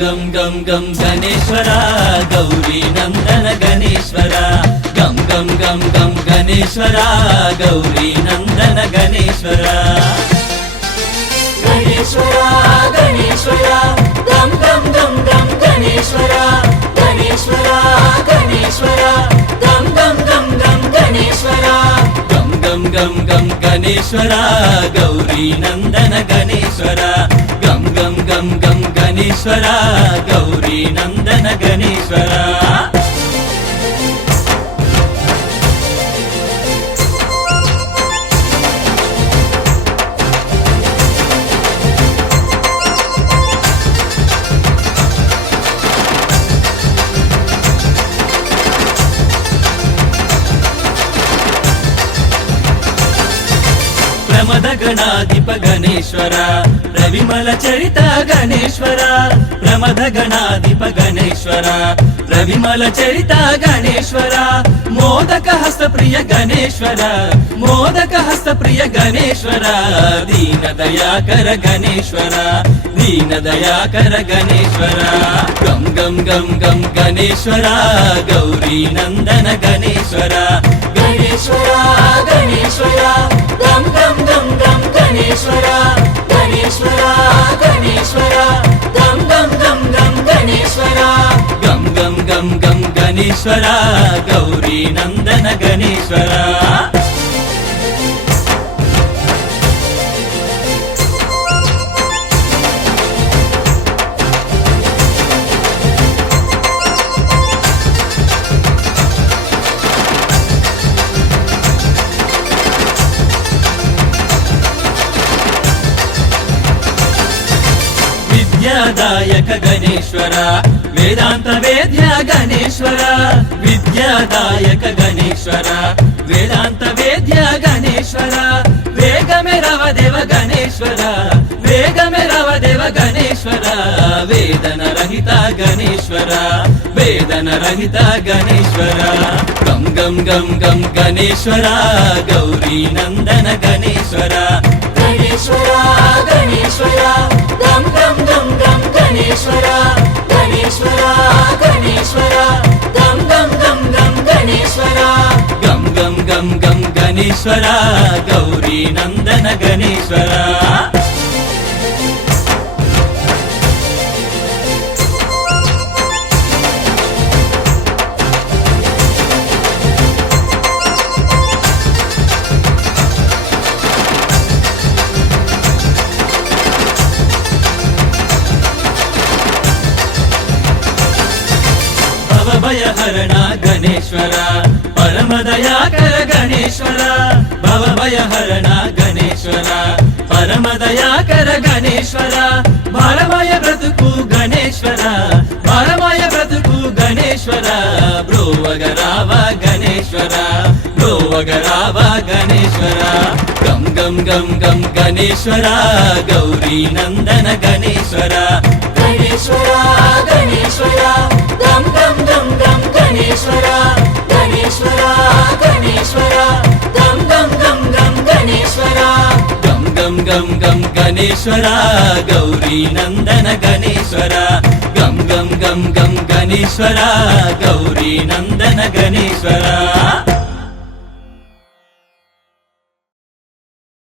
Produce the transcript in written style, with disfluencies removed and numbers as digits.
గం గం గం గణేశ్వర గౌరీ నందన గణేశ్వర గం గం గం గం గణేశ్వర గౌరీ నందన గణేశ్వర గణేశ్వర గణేశ్వర గం గం గం గం గణేశ్వర గణేశ్వర గణేశ్వర గం గం గం గం గణేశ్వర గం గం గం గం గణేశ్వర గౌరీ నందన గణేశ్వర గం గం గం గం గణేశ్వర గౌరీ నందన గణేశ్వర ప్రమద గణాధిప గణేశ్వర రవిమల చరిత గణేశ్వర ప్రమద గణాధిప గణేశ్వర రవిమల చరిత గణేశ్వర మోదక హస్త ప్రియ గణేశ్వర మోదక హస్త ప్రియ గణేశ్వర దీన దయాకర గణేశ్వర దీన దయాకర గణేశ్వర గం గం గం గం గణేశ్వర గౌరీ నందన గణేశ్వర గణేశ్వర గణేశ్వర గం గం గం గం గణేశ్వర గణేశ్వర గణేశ్వర గం గం గం గం గణేశ్వర గం గం గం గం గణేశ్వర గౌరీ నందన గణేశ్వర విద్యాదాయక గణేశ్వర వేదాంత వేద్య గణేశ్వర విద్యాదాయక గణేశ్వర వేదాంత వేద్య గణేశ్వర వేగమే రవదేవ గణేశ్వర వేగమే రవదేవ గణేశ్వర వేదన రహిత గణేశ్వర వేదన రహిత గణేశ్వర గం గం గం గం గణేశ్వర గౌరీ నందన గణేశ్వర గణేశ్వర గణేశ్వర గం గం గం గం గణేశ్వర గణేశ్వర గణేశ్వర గం గం గం గం గణేశ్వర గం గం గం గం గణేశ్వర గౌరీ నందన గణేశ్వర భవభయహరణ గణేశ్వర పరమదయాకర గణేశ్వర భవభయహరణ గణేశ్వర పరమదయాకర గణేశ్వర భారమయ బ్రతుకు గణేశ్వర భారమయ బ్రతుకు గణేశ్వర బ్రోవగరావ గణేశ్వర బ్రోవగరావ గణేశ్వర గం గం గం గం గణేశ్వర గౌరీ నందన గణేశ్వర గణేశ్వర గణేశ్వర గం గం గం గం గణేశ్వర గణేశ్వర గణేశ్వర గం గం గం గం గణేశ్వర గం గం గం గం గణేశ్వర గౌరీ నందన గణేశ్వర గం గం గం గం గణేశ్వర గౌరీ నందన గణేశ్వర